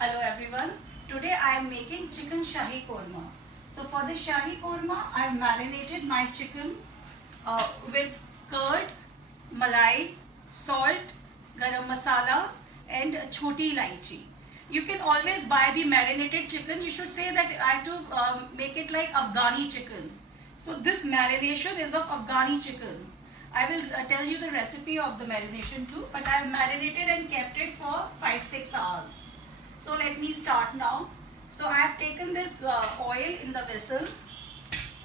Hello everyone. Today I am making chicken shahi korma. So for the shahi korma, I have marinated my chicken with curd, malai, salt, garam masala and choti ilaichi. You can always buy the marinated chicken. You should say that I have to make it like Afghani chicken. So this marination is of Afghani chicken. I will tell you the recipe of the marination too, but I have marinated and kept it for 5-6 hours. So let me start now. So I have taken this oil in the vessel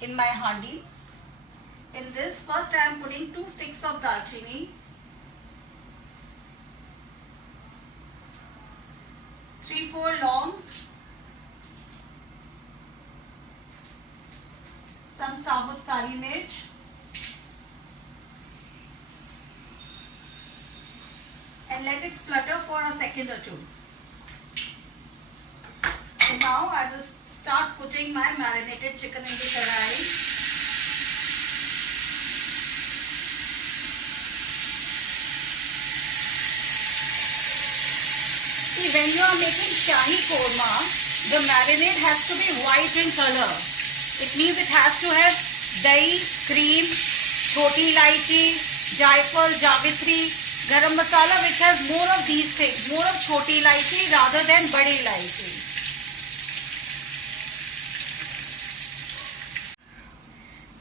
in my handi. In this, first I am putting 2 sticks of dalchini, 3-4 longs, some sabut kali mirch, and let it splutter for a second or two. So now I will start putting my marinated chicken in the karai. See, when you are making shahi korma, the marinade has to be white in color. It means it has to have dahi, cream, choti ilaichi, jaifal, javitri, garam masala, which has more of these things, more of choti ilaichi rather than badi ilaichi.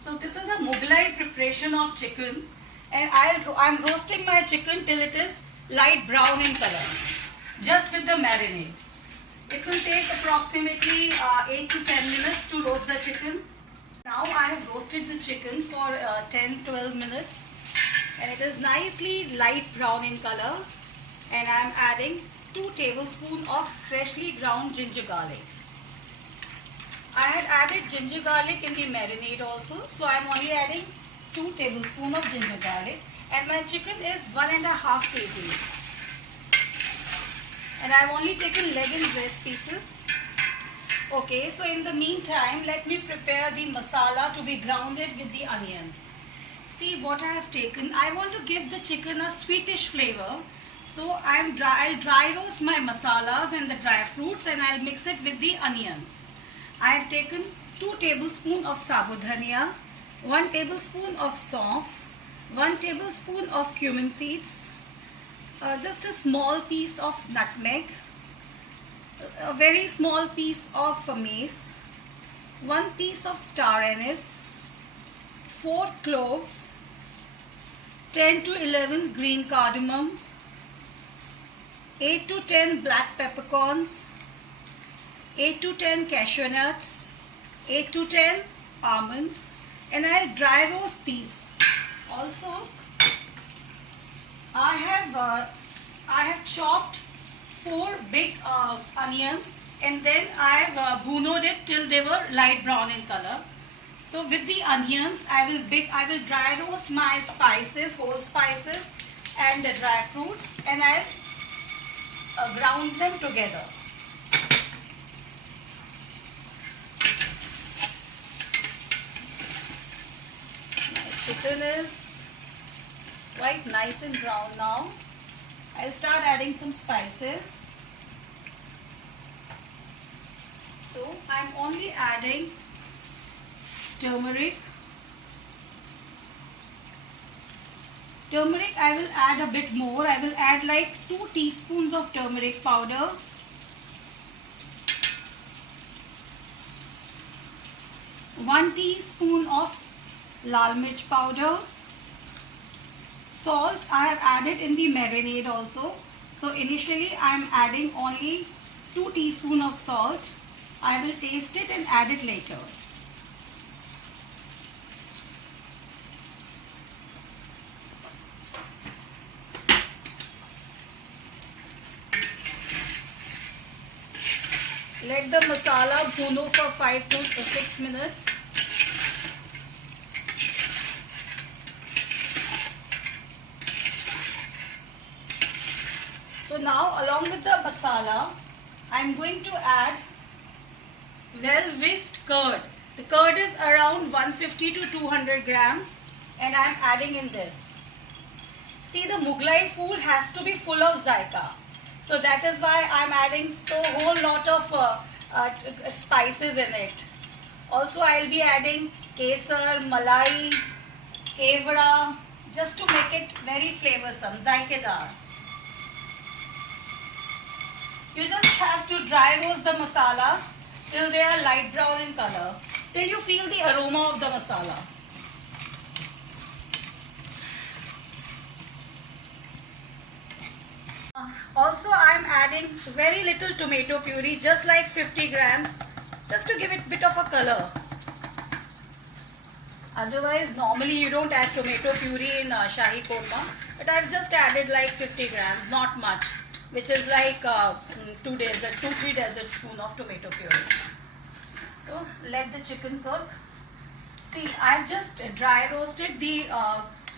So this is a Mughlai preparation of chicken, and I'm roasting my chicken till it is light brown in color, just with the marinade. It will take approximately 8 to 10 minutes to roast the chicken. Now I have roasted the chicken for 10-12 minutes, and it is nicely light brown in color, and I am adding 2 tablespoons of freshly ground ginger garlic. I had added ginger garlic in the marinade also, so I am only adding 2 tablespoons of ginger garlic, and my chicken is 1.5 kg. And I have only taken leg and breast pieces. Okay, so in the meantime, let me prepare the masala to be grounded with the onions. See what I have taken. I want to give the chicken a sweetish flavor. So I'll dry roast my masalas and the dry fruits, and I'll mix it with the onions. I have taken 2 tablespoons of sabut dhania, 1 tablespoon of saunf, 1 tablespoon of cumin seeds, just a small piece of nutmeg, a very small piece of mace, 1 piece of star anise, 4 cloves, 10 to 11 green cardamoms, 8 to 10 black peppercorns, 8 to 10 cashew nuts, 8 to 10 almonds, and I'll dry roast these. Also, I have chopped 4 big onions, and then I have bhunod it till they were light brown in color. So with the onions, I will dry roast my spices, whole spices, and the dry fruits, and I'll ground them together. Chicken is quite nice and brown now. I'll start adding some spices. So I'm only adding turmeric. Turmeric I will add a bit more. I will add like 2 teaspoons of turmeric powder. One teaspoon of lal mirch powder. Salt I have added in the marinade also. So initially I am adding only 2 teaspoons of salt. I will taste it and add it later. Let the masala bhuno for 5 to 6 minutes. So now along with the masala, I am going to add well whisked curd. The curd is around 150 to 200 grams, and I am adding in this. See, the Mughlai food has to be full of zaika. So that is why I'm adding so whole lot of spices in it. Also I'll be adding kesar, malai, kevra, just to make it very flavorsome, zaikedar. You just have to dry roast the masalas till they are light brown in color, till you feel the aroma of the masala. Also I am adding very little tomato puree, just like 50 grams, just to give it a bit of a color. Otherwise normally you don't add tomato puree in Shahi Korma, but I've just added like 50 grams, not much, which is like 2-3 tablespoons of tomato puree. So let the chicken cook. See, I've just dry roasted the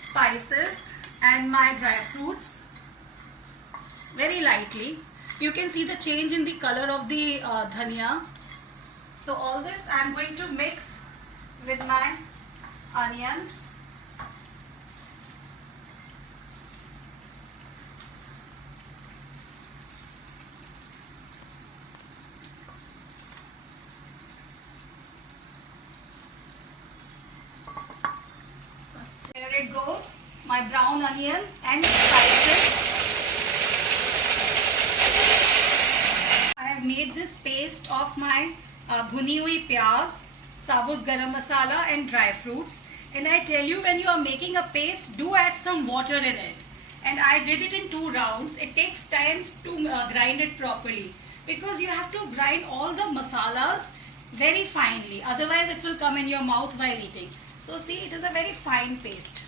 spices and my dry fruits very lightly. You can see the change in the color of the dhania. So all this I'm going to mix with my onions. Here it goes, my brown onions and spices. I have made this paste of my bhuni hui pyaz, sabut garam masala and dry fruits. And I tell you, when you are making a paste, do add some water in it. And I did it in 2 rounds. It takes time to grind it properly, because you have to grind all the masalas very finely. Otherwise it will come in your mouth while eating. So see, it is a very fine paste.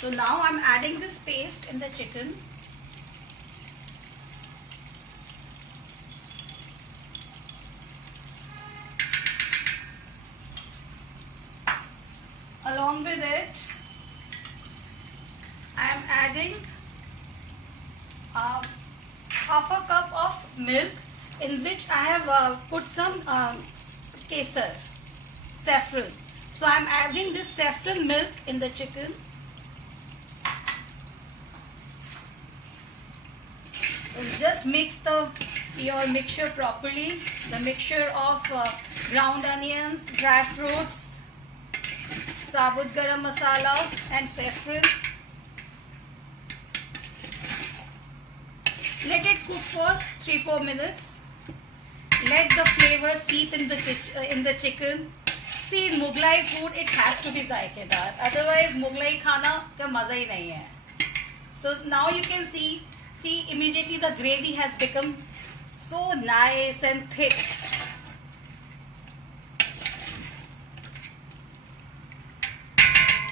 So now I'm adding this paste in the chicken. Along with it, I am adding half a cup of milk, in which I have put some kesar, saffron. So I am adding this saffron milk in the chicken. So just mix your mixture properly. The mixture of ground onions, dry fruits, sabut garam masala and saffron. Let it cook for 3-4 minutes. Let the flavor seep in the chicken. See, in Mughlai food, it has to be zaikedar. Otherwise, Mughlai khana ka maza hi nahi hai. So now you can see immediately the gravy has become so nice and thick.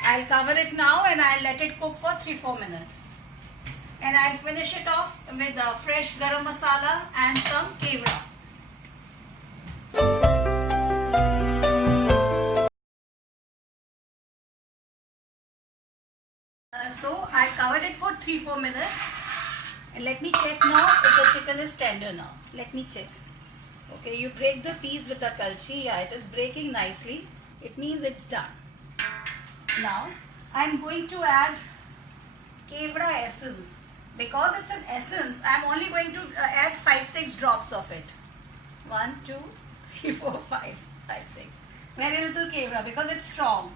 I'll cover it now and I'll let it cook for 3-4 minutes. And I'll finish it off with fresh garam masala and some kevra. So I covered it for 3-4 minutes. And let me check now if the chicken is tender now. Let me check. Okay, you break the piece with the kalchi. Yeah, it is breaking nicely. It means it's done. Now, I'm going to add kevra essence. Because it's an essence, I'm only going to add 5-6 drops of it. 1, 2, 3, 4, 5, 5, 6. Very little kevra because it's strong.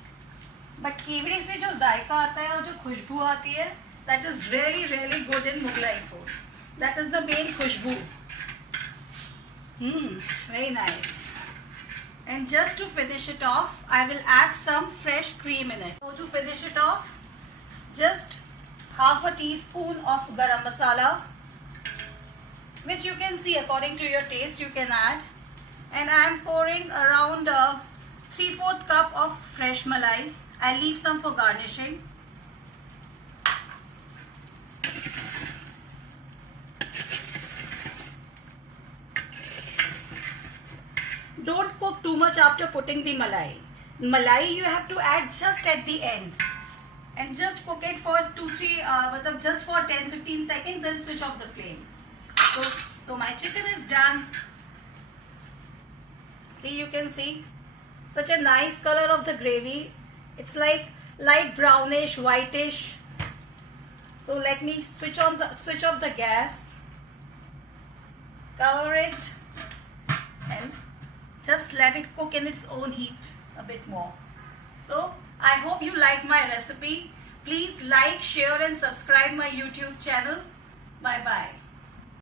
But kevre se jo zaika aata hai aur jo khushboo aati hai, that is really, really good in Mughlai food. That is the main khushboo. Very nice. And just to finish it off, I will add some fresh cream in it. So to finish it off, just half a teaspoon of garam masala, which you can see according to your taste you can add. And I am pouring around 3/4 cup of fresh malai. I'll leave some for garnishing. Don't cook too much after putting the malai. Malai you have to add just at the end. And just cook it for 2-3, just for 10-15 seconds and switch off the flame. So my chicken is done. See, you can see such a nice color of the gravy. It's like light brownish, whitish. So let me switch off the gas. Cover it and just let it cook in its own heat a bit more. So I hope you like my recipe. Please like, share and subscribe my YouTube channel. Bye bye.